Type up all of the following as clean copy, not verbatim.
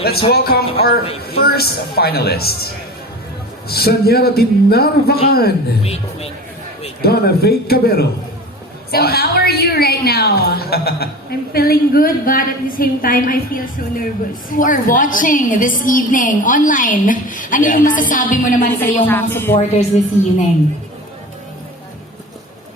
let's welcome our first finalist. Saniata NARVACAN, Donna Faith Cabero. So how are you right now? I'm feeling good, but at the same time, I feel so nervous. Who are watching this evening online? Ano yung masasabi mo naman sa iyong mga supporters this evening?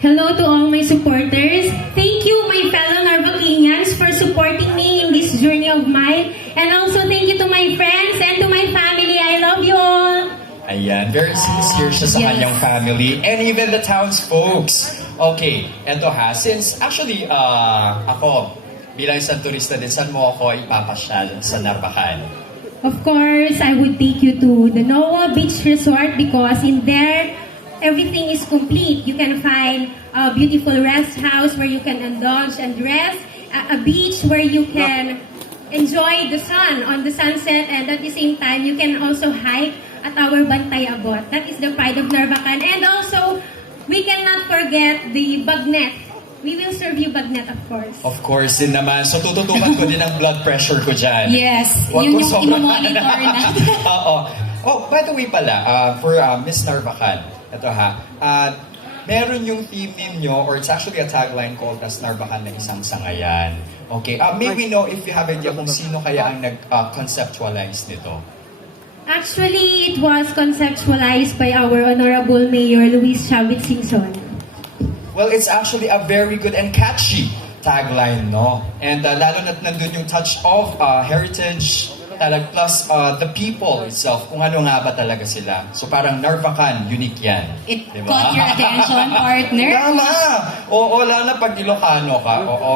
Hello to all my supporters. Thank you, my fellow Narvacanians, for supporting me in this journey of mine. And also thank you to my friends and to my family. I love you all. Ayan, very sincere siya sa kanyang family and even the townsfolks. Okay, eto ha, since actually ako bilang isang turista din, saan mo ako ipapasyal sa Narvacan? Of course, I would take you to the NOAA Beach Resort because in there, everything is complete. You can find a beautiful rest house where you can indulge and rest, a beach where you can enjoy the sun on the sunset, and at the same time, you can also hike at our Bantay abot. That is the pride of Narvacan. And also, we cannot forget the bagnet. We will serve you bagnet, of course. Of course din naman. So tututukan ko din ang blood pressure ko dyan. Yes, Huwag yun ko yung sobrang- ino-monitor natin. Oo. Oh, by the way pala, for Miss Narvacan, ito ha, meron yung theme ninyo, or it's actually a tagline called as Narvacan na isang sangayan. Okay, may we know if you have idea kung sino kaya ang nag-conceptualize nito? Actually, it was conceptualized by our Honorable Mayor Luis Chavit Singson. Well, it's actually a very good and catchy tagline, no? And lalo na't nandun yung touch of heritage, plus the people itself, kung ano nga ba talaga sila. So parang Narvacan, unique yan. It Diba? caught your attention, partner? Tama! Oo, lalo na pag Ilocano ka, oo,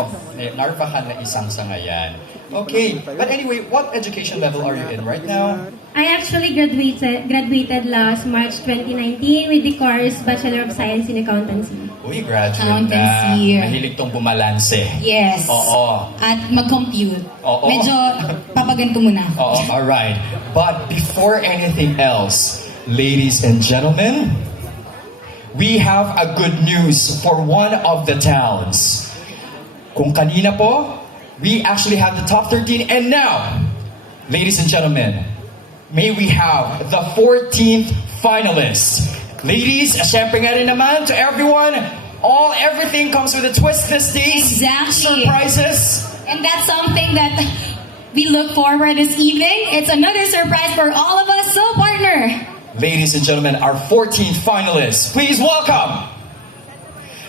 Narvacan na isang sangayan. Okay, but anyway, what education level are you in right now? I actually graduated last March 2019 with the course Bachelor of Science in Accountancy. Uy, graduate Accountancy. na. Mahilig tong bumalanse. Yes. Oo. At mag-compute. Oo. Medyo papaganto muna. Oh, all right. But before anything else, ladies and gentlemen, we have a good news for one of the towns. Kung kanina po, we actually have the top 13, and now, ladies and gentlemen, may we have the 14th finalist. Ladies, syempre nga rin naman to everyone, everything comes with a twist these days. Exactly. Surprises. And that's something that we look forward this evening. It's another surprise for all of us. So, partner. Ladies and gentlemen, our 14th finalist, please welcome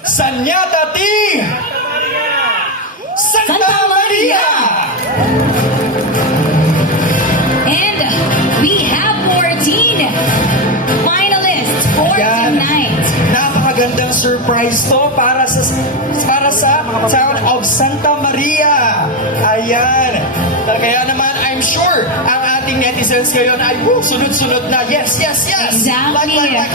Saniata Santa Maria! And we have 14 finalists for Ayan. tonight. Napakagandang surprise to para sa town of Santa Maria. Ayan. Kaya naman, I'm sure ang ating netizens ngayon ay sunod-sunod na. Yes, yes, yes. Exactly. Like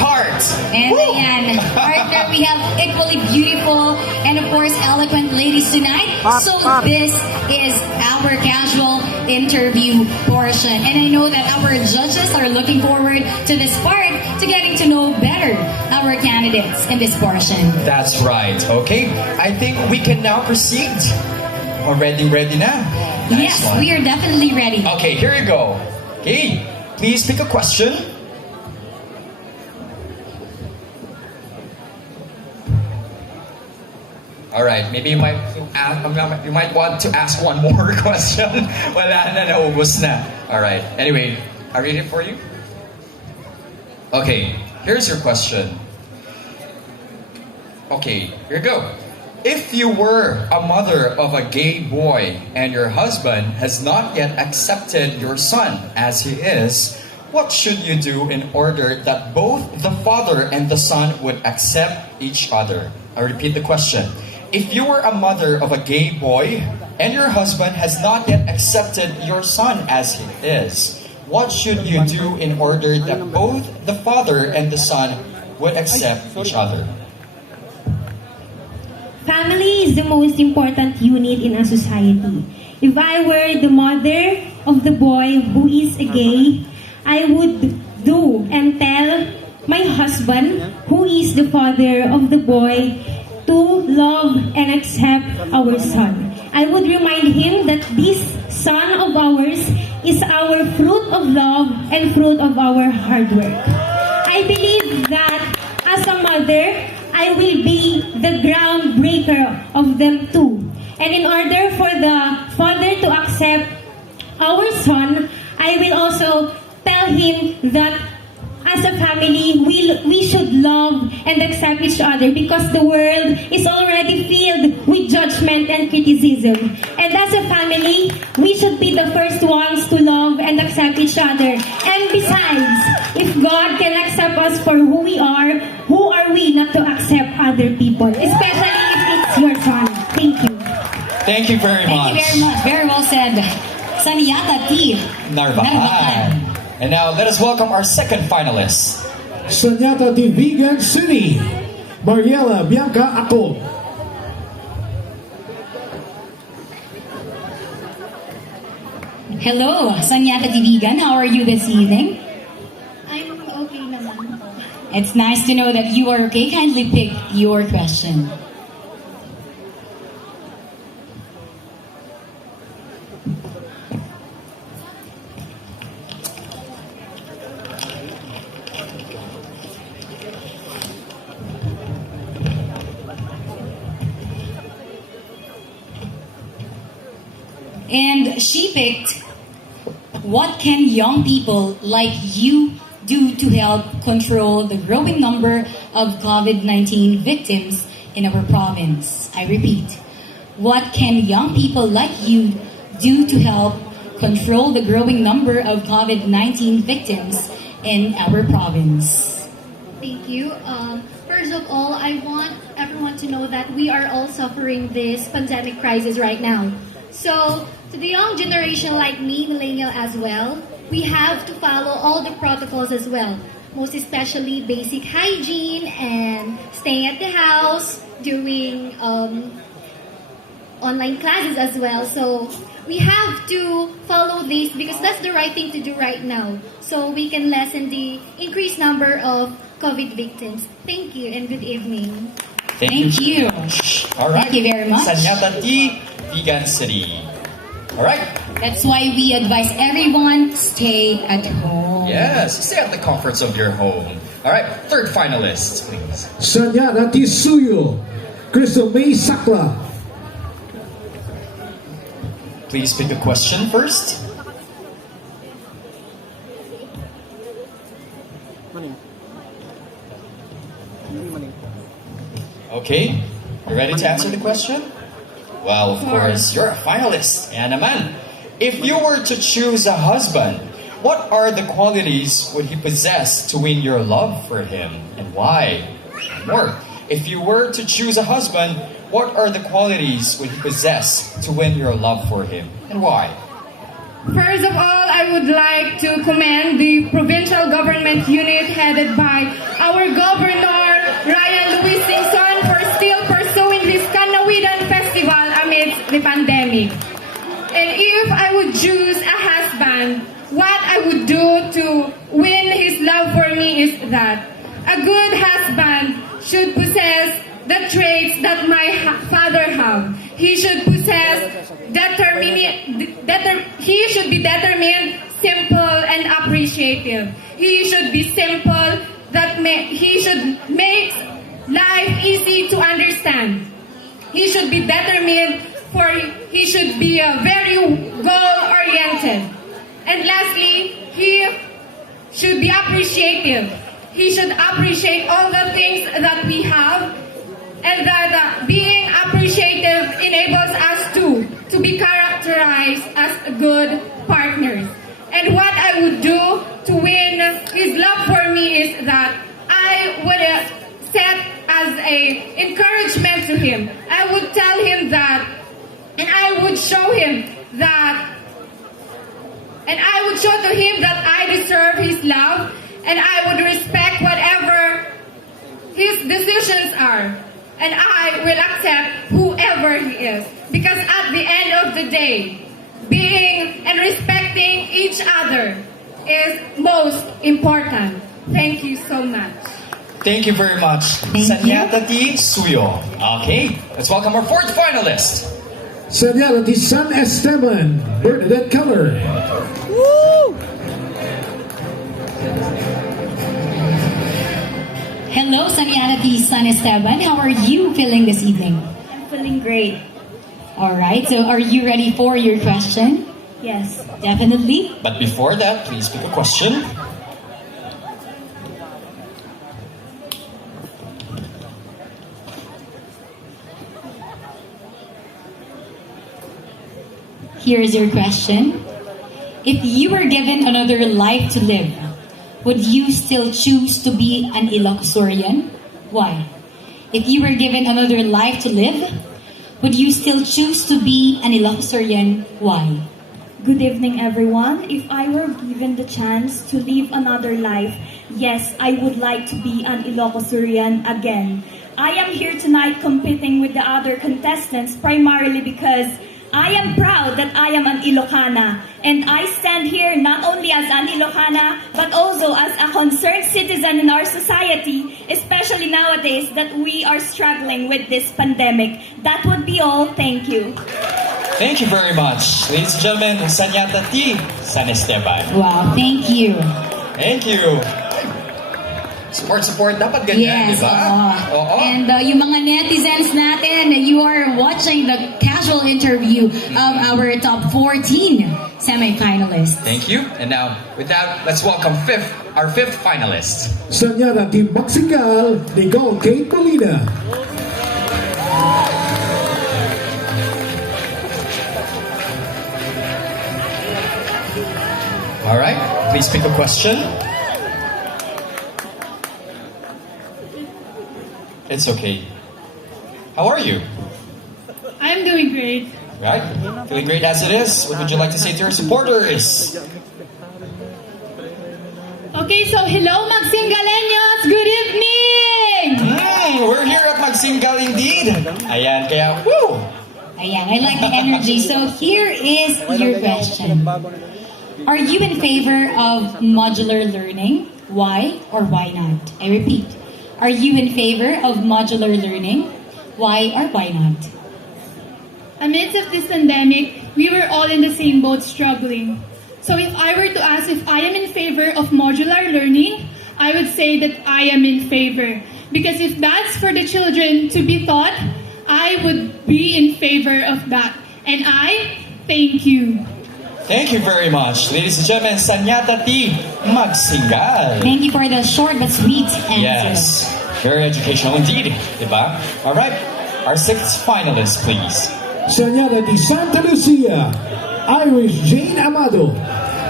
heart. And Woo! ayan, partner, we have equally beautiful and of course eloquent ladies tonight. So this is our casual interview portion. And I know that our judges are looking forward to this part, to getting to know better our candidates in this portion. That's right. Okay. I think we can now proceed. Ready na? Nice Yes, one. we are definitely ready. Okay, here you go. Okay, please pick a question. All right, maybe you might want to ask one more question. Wala na, naubos na. All right. Anyway, I read it for you. Okay, here's your question. Okay, here you go. If you were a mother of a gay boy and your husband has not yet accepted your son as he is, what should you do in order that both the father and the son would accept each other? I repeat the question. If you were a mother of a gay boy and your husband has not yet accepted your son as he is, what should you do in order that both the father and the son would accept each other? Family is the most important unit in a society. If I were the mother of the boy who is a gay, I would do and tell my husband, who is the father of the boy, to love and accept our son. I would remind him that this son of ours is our fruit of love and fruit of our hard work. I believe that as a mother, I will be the groundbreaker of them too. And in order for the father to accept our son, I will also tell him that as a family, we should love and accept each other because the world is already filled with judgment and criticism. And as a family, we should be the first ones to love and accept each other. And besides, if God can accept us for who we are we not to accept other people? Especially if it's your son. Thank you. Thank you very much. Thank you very much. Very well said. Saniata T. NARVACAN. And now let us welcome our second finalist. Saniata di Vegan City, Mariela Bianca Ako. Hello, Saniata T. Vegan. How are you this evening? I'm okay naman. It's nice to know that you are okay. Kindly pick your question. And she picked, what can young people like you do to help control the growing number of COVID-19 victims in our province? I repeat, what can young people like you do to help control the growing number of COVID-19 victims in our province? Thank you. First of all, I want everyone to know that we are all suffering this pandemic crisis right now. So, to the young generation like me, millennial as well, we have to follow all the protocols as well. Most especially basic hygiene and staying at the house, doing online classes as well. So, we have to follow this because that's the right thing to do right now. So, we can lessen the increased number of COVID victims. Thank you and good evening. Thank you. All right. Thank you very much. Saniata T. Vegan City. All right. That's why we advise everyone, stay at home. Yes, stay at the comforts of your home. All right, third finalist, please. Saniata di SUYO, Crystal May Sakla. Please pick a question first. Okay, you ready to answer the question? Well, of course, you're a finalist. And naman, if you were to choose a husband, what are the qualities would he possess to win your love for him, and why? More, if you were to choose a husband, what are the qualities would he possess to win your love for him, and why? First of all, I would like to commend the provincial government unit headed by our Governor Ryan Luis Singson for still pursuing this Kanawidan Festival amidst the pandemic. And if I would choose a husband, what I would do to win his love for me is that a good husband should possess the traits that my father have. He should possess he should be determined, simple, and appreciative. He should be simple, he should make life easy to understand. He should be determined, he should be very goal-oriented. And lastly, he should be appreciative. He should appreciate all the things that we have, and that being appreciative enables us to be characterized as good partners. And what I would do to win his love for me is that I would set as a encouragement to him. I would tell him that, and I would show him that, and I would show to him that I deserve his love, and I would respect whatever his decisions are. And I will accept whoever he is. Because at the end of the day, being and respecting each other is most important. Thank you so much. Thank you very much, Thank Saniata T. SUYO. Okay, let's welcome our fourth finalist. Saniata di San Esteban, Bernadette Keller. Hello, Saniata di San Esteban. How are you feeling this evening? I'm feeling great. All right, so are you ready for your question? Yes. Definitely. But before that, please pick a question. Here's your question. If you were given another life to live, would you still choose to be an Ylocos Surian? Why? If you were given another life to live, would you still choose to be an Ylocos Surian? Why? Good evening, everyone. If I were given the chance to live another life, yes, I would like to be an Ylocos Surian again. I am here tonight competing with the other contestants primarily because I am proud that I am an Ilocana, and I stand here not only as an Ilocana, but also as a concerned citizen in our society, especially nowadays that we are struggling with this pandemic. That would be all. Thank you. Thank you very much. Ladies and gentlemen, Saniata di San Esteban. Wow, thank you. Thank you. Support, dapat ganyan, Yes, di ba? Oo. And yung mga netizens natin, you are watching the casual interview of our top 14 semi-finalists. Thank you. And now, with that, let's welcome our fifth finalist. Saniata di MAGSINGAL, Nicole Kate Molina. All right, please pick a question. It's okay. How are you? I'm doing great. Right? Feeling great as it is. What would you like to say to your supporters? Okay, so hello, Magsingaleños! Good evening! We're here at Magsingal indeed. Ayan, kaya, woo! Ayan, I like the energy. So here is your question. Are you in favor of modular learning? Why or why not? I repeat. Are you in favor of modular learning? Why or why not? Amidst of this pandemic, we were all in the same boat struggling. So if I were to ask if I am in favor of modular learning, I would say that I am in favor. Because if that's for the children to be taught, I would be in favor of that. And I thank you. Thank you very much. Ladies and gentlemen, Saniata di Magsingal. Thank you for the short but sweet answer. Yes, very educational indeed, diba? All right, our sixth finalist, please. Saniata di Santa Lucia, Irish Jane Amado.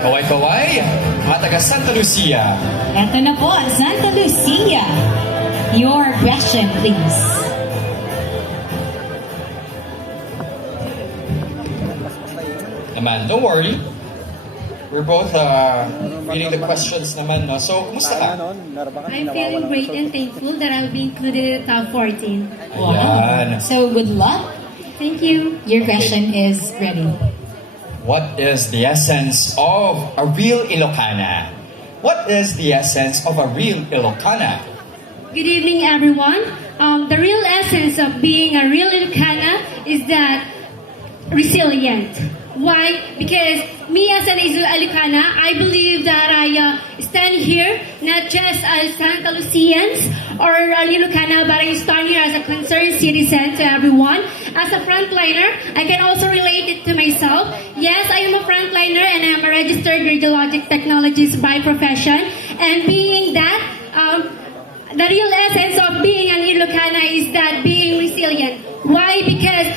Kaway, mga taga Santa Lucia. Ito na po, Santa Lucia. Your question, please. Naman, don't worry. We're both reading the questions naman, no? So, kumusta ka? I'm feeling great and thankful that I'll be included in the top 14. Ayan. So good luck. Thank you. Your question is ready. What is the essence of a real Ilocana? What is the essence of a real Ilocana? Good evening, everyone. The real essence of being a real Ilocana is that resilient. Why? Because me as an Ilocana, I believe that I stand here not just as Santa Lucians or a Ilocana, but I stand here as a concerned citizen to everyone. As a frontliner, I can also relate it to myself. Yes, I am a frontliner and I am a registered radiologic technologist by profession. And being that, the real essence of being an Ilocana is that being resilient. Why? Because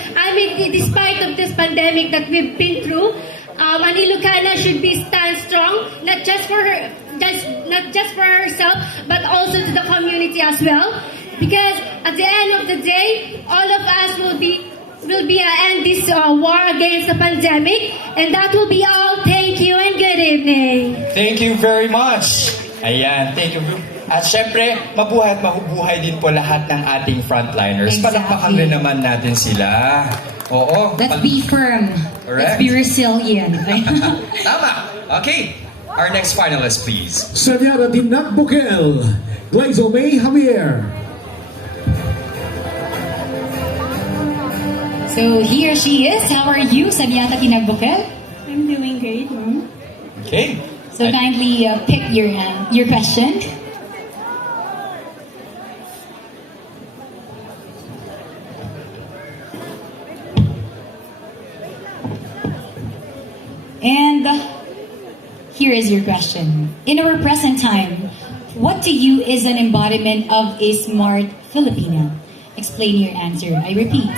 despite of this pandemic that we've been through, an Ilocana should be stand strong, not just for herself, but also to the community as well. Because at the end of the day, all of us will end this war against the pandemic, and that will be all. Thank you and good evening. Thank you very much. Ayan, thank you. At syempre, mabuhay at mahubuhay din po lahat ng ating frontliners. Exactly. Palakpakan rin naman natin sila. Oo. Let's be firm. Correct. Let's be resilient. Tama. Okay. Our next finalist, please. Saniata di NAGBUKEL, Glaizo May Javier. So here she is. How are you, Saniata NAGBUKEL? I'm doing great, Mom. Okay. So kindly pick your question. And here is your question. In our present time, what to you is an embodiment of a smart Filipina? Explain your answer. I repeat.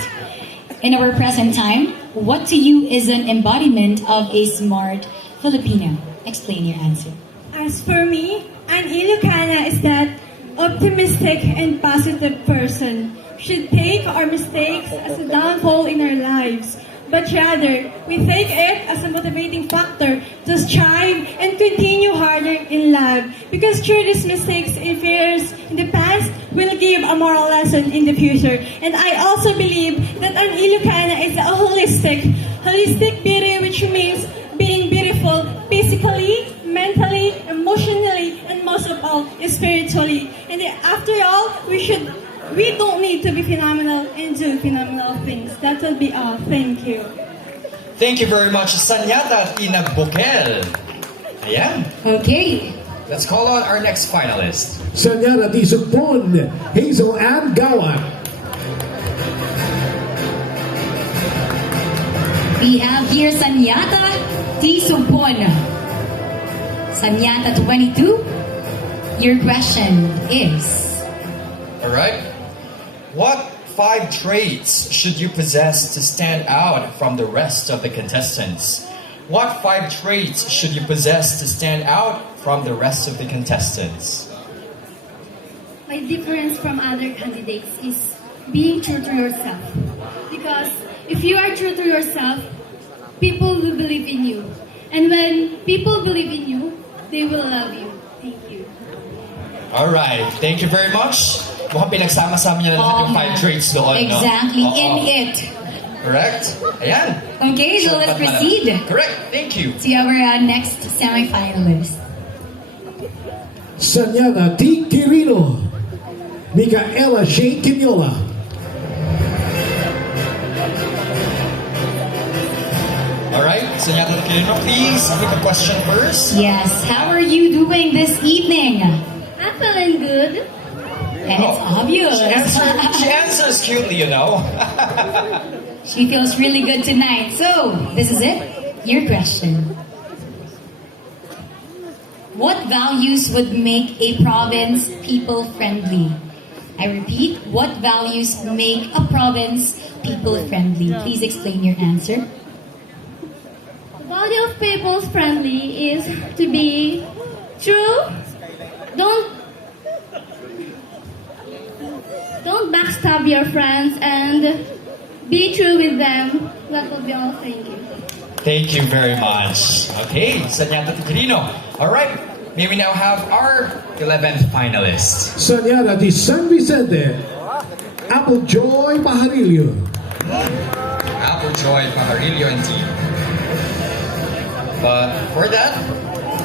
In our present time, what to you is an embodiment of a smart Filipina? Explain your answer. As for me, an Ilocana is that optimistic and positive person. Should take our mistakes as a downfall in our lives, but rather, we take it as a motivating factor to strive and continue harder in life. Because through these mistakes and fears in the past, will give a moral lesson in the future. And I also believe that an Ilocana is a holistic beauty, which means being beautiful physically, mentally, emotionally, and most of all, spiritually. And after all, we don't need to be phenomenal and do phenomenal things. That will be all. Thank you. Thank you very much, Saniata NAGBUKEL. Ayan. Okay. Let's call on our next finalist. Saniata SUGPON, Hazel Ann Gawan. We have here Saniata SUGPON. Saniata 22. Your question is... Alright. What 5 traits should you possess to stand out from the rest of the contestants? What 5 traits should you possess to stand out from the rest of the contestants? My difference from other candidates is being true to yourself. Because if you are true to yourself, people will believe in you. And when people believe in you, they will love you. Thank you. Alright, thank you very much. Mukhang pinagsama-sama niya na lahat yung 5 traits doon, Exactly, no? in it. Correct? Ayan. Okay, so let's proceed Correct, thank you. to our next semi-finalist. Saniata QUIRINO, Micaela Shane Quinola. Alright, Saniata QUIRINO, please pick a question first. Yes, how are you doing this evening? I'm feeling good. And it's obvious. She answers cutely, you know. She feels really good tonight. So, this is it. Your question. What values would make a province people-friendly? I repeat, what values make a province people-friendly? Please explain your answer. The value of people's friendly is to be true. Don't backstab your friends and be true with them. That will be all. Thank you. Thank you very much. Okay, Saniata QUIRINO. Alright, may we now have our 11th finalist. Saniata San Vicente, Applejoy Pajarillo. Applejoy Pajarillo indeed. But for that,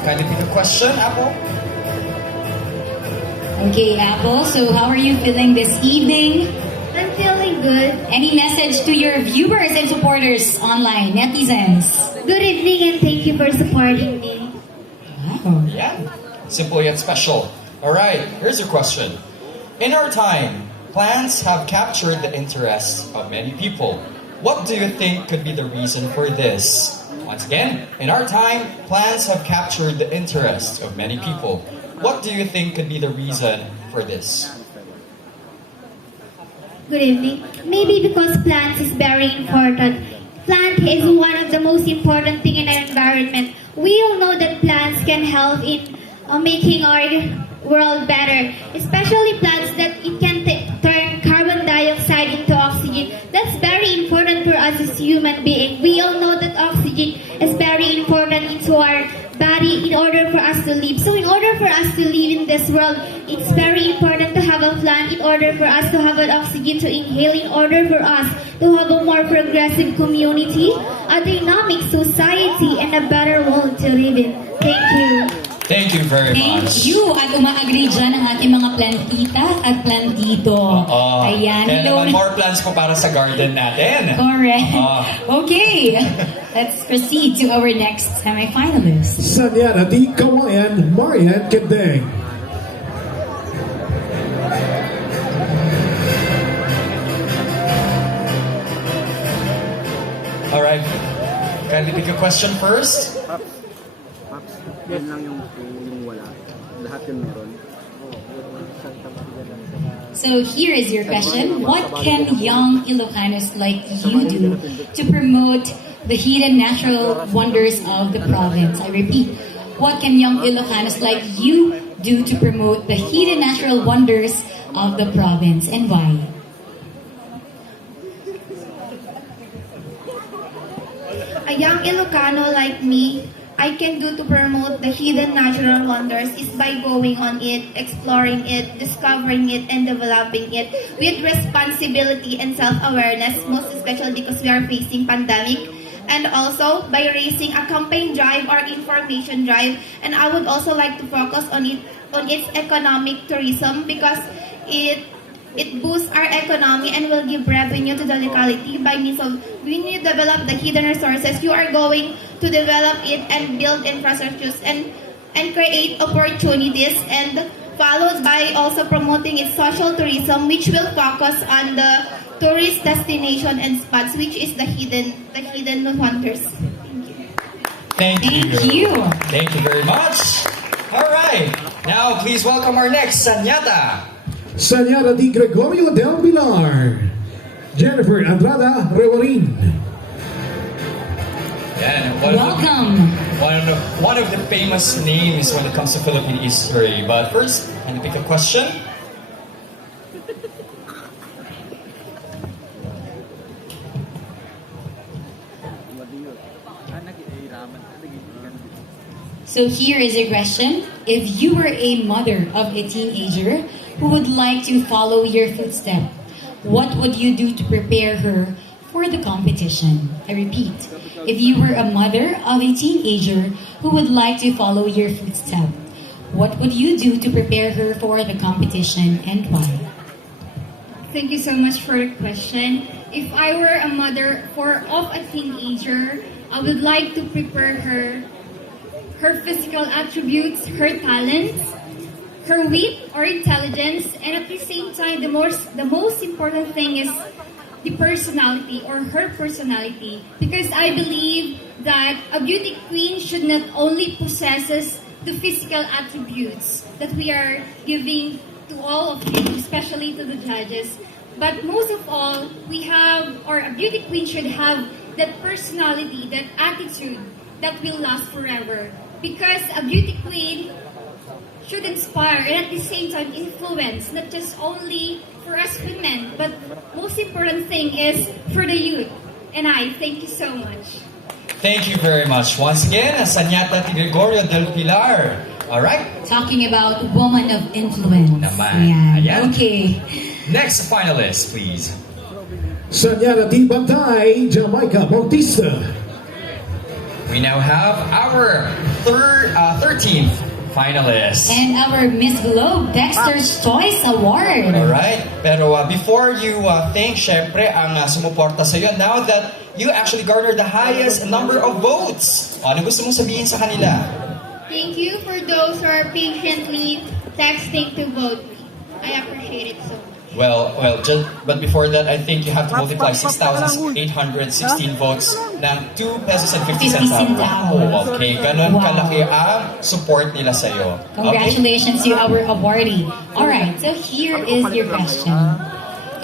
kindly pick a question, Apple. Okay, Apple, so how are you feeling this evening? I'm feeling good. Any message to your viewers and supporters online, netizens? Good evening and thank you for supporting me. Wow. Yeah, simple yet special. Alright, here's your question. In our time, plants have captured the interest of many people. What do you think could be the reason for this? Once again, in our time, plants have captured the interest of many people. What do you think could be the reason for this? Good evening. Maybe because plants is very important. Plant is one of the most important thing in our environment. We all know that plants can help in making our world better. Especially plants that it can turn carbon dioxide into oxygen. That's very important for us as human beings. We all know that oxygen is very important into our body in order for us to live. So in order for us to live in this world, it's very important to have a plant in order for us to have an oxygen to inhale, in order for us to have a more progressive community, a dynamic society, and a better world to live in. Thank you. Thank you very Thank much. you. At umaagree dyan ang ating mga plantita at plantito. Ayan. Kaya Hello. naman more plans po para sa garden natin. Correct. Okay. Let's proceed to our next semi-finalist. Saniata di CAOAYAN, Marian Kendeng. Alright. Can we pick a question first? Yan lang yung wala. Lahat yung meron. So here is your question. What can young Ilocanos like you do to promote the hidden natural wonders of the province? I repeat, what can young Ilocanos like you do to promote the hidden natural wonders of the province, and why? A young Ilocano like me, I can do to promote the hidden natural wonders is by going on it, exploring it, discovering it, and developing it with responsibility and self-awareness, most especially because we are facing pandemic. And also by raising a campaign drive or information drive. And I would also like to focus on its economic tourism, because it boosts our economy and will give revenue to the locality by means of when you develop the hidden resources, you are going to develop it and build infrastructures and create opportunities, and followed by also promoting its social tourism, which will focus on the tourist destination and spots, which is the hidden wonders. Thank you. Thank you. Thank you very much. Alright. Now, please welcome our next Saniata. Saniata di Gregorio del Pilar. Jennifer Andrada Rewarin. Yan, Welcome. One of the famous names when it comes to Philippine history. But first, can you pick a question? So here is a question. If you were a mother of a teenager who would like to follow your footsteps, what would you do to prepare her for the competition? I repeat, if you were a mother of a teenager who would like to follow your footsteps, what would you do to prepare her for the competition, and why? Thank you so much for the question. If I were a mother of a teenager, I would like to prepare her physical attributes, her talents, her wit or intelligence, and at the same time, the most important thing is the personality or her personality. Because I believe that a beauty queen should not only possesses the physical attributes that we are giving to all of you, especially to the judges, but most of all, a beauty queen should have that personality, that attitude that will last forever. Because a beauty queen should inspire and at the same time influence, not just only for us women, but most important thing is for the youth. And I thank you so much. Thank you very much. Once again, Saniata di Gregorio del Pilar. Alright? Talking about woman of influence. Naman. Ayan. Okay. Next finalist, please. Saniata di Bantay, Jamaica Bautista. We now have our 13th finalist. And our Miss Globe Dexter's Choice Award. Alright, pero before you thank, syempre, ang sumuporta sa iyo, now that you actually garnered the highest number of votes, ano gusto mong sabihin sa kanila? Thank you for those who are patiently texting to vote me. I appreciate it so much. Well, but before that, I think you have to multiply 6,816 votes ng 2 pesos and 50 cents. Oh, okay, ganun kalaki ang support nila sa iyo. Congratulations to our awardee. Alright, so here is your question.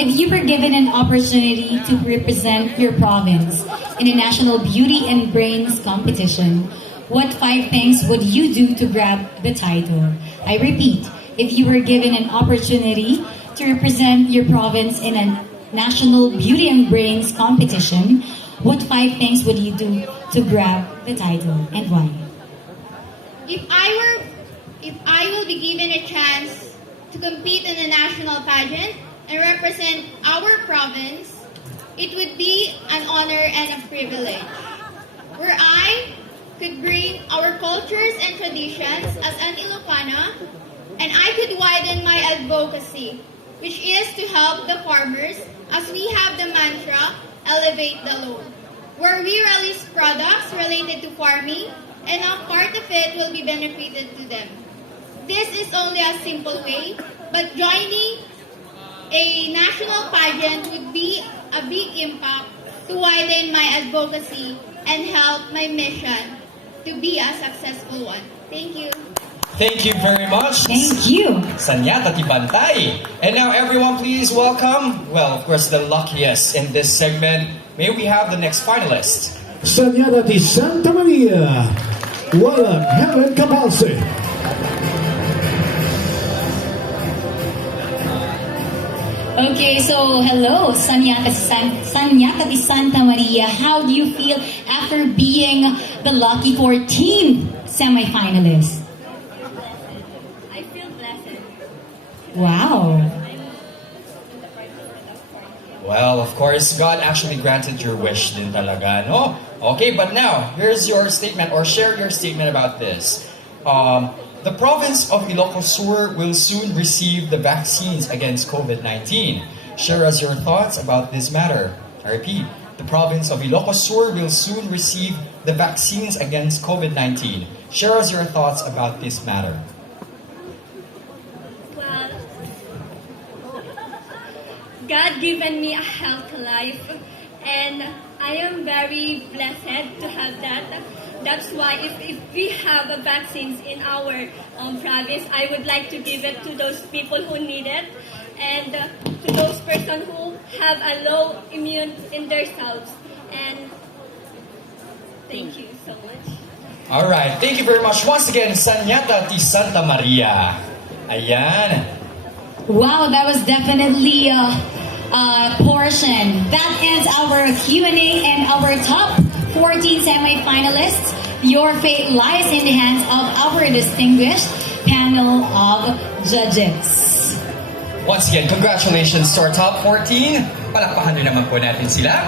If you were given an opportunity to represent your province in a national beauty and brains competition, what 5 things would you do to grab the title? I repeat, if you were given an opportunity to represent your province in a national beauty and brains competition, what 5 things would you do to grab the title, and why? If I will be given a chance to compete in a national pageant and represent our province, it would be an honor and a privilege, where I could bring our cultures and traditions as an Ilocana, and I could widen my advocacy, which is to help the farmers as we have the mantra, elevate the load, where we release products related to farming and a part of it will be benefited to them. This is only a simple way, but joining a national pageant would be a big impact to widen my advocacy and help my mission to be a successful one. Thank you. Thank you very much. Thank you. Saniata ti Bantay. And now everyone please welcome, well, of course, the luckiest in this segment. May we have the next finalist. Saniata di Santa Maria, walang Helen Kapalse. Okay, so hello, Saniata di Santa Maria. How do you feel after being the lucky 14th semifinalist? I feel blessed. Wow. Well, of course, God actually granted your wish din talaga, no? Okay, but now, here's your statement or share your statement about this. The province of Ylocos Sur will soon receive the vaccines against COVID-19. Share us your thoughts about this matter. I repeat, the province of Ylocos Sur will soon receive the vaccines against COVID-19. Share us your thoughts about this matter. Well, God given me a healthy life, and I am very blessed to have that. That's why if we have a vaccines in our province, I would like to give it to those people who need it, and to those persons who have a low immune in themselves. And thank you so much. All right, thank you very much once again, Saniata ti Santa Maria. Ayan. Wow, that was definitely a portion. That ends our Q&A and our top 14 semi-finalists. Your fate lies in the hands of our distinguished panel of judges. Once again, congratulations to our top 14. Palakpakan nyo naman po natin sila.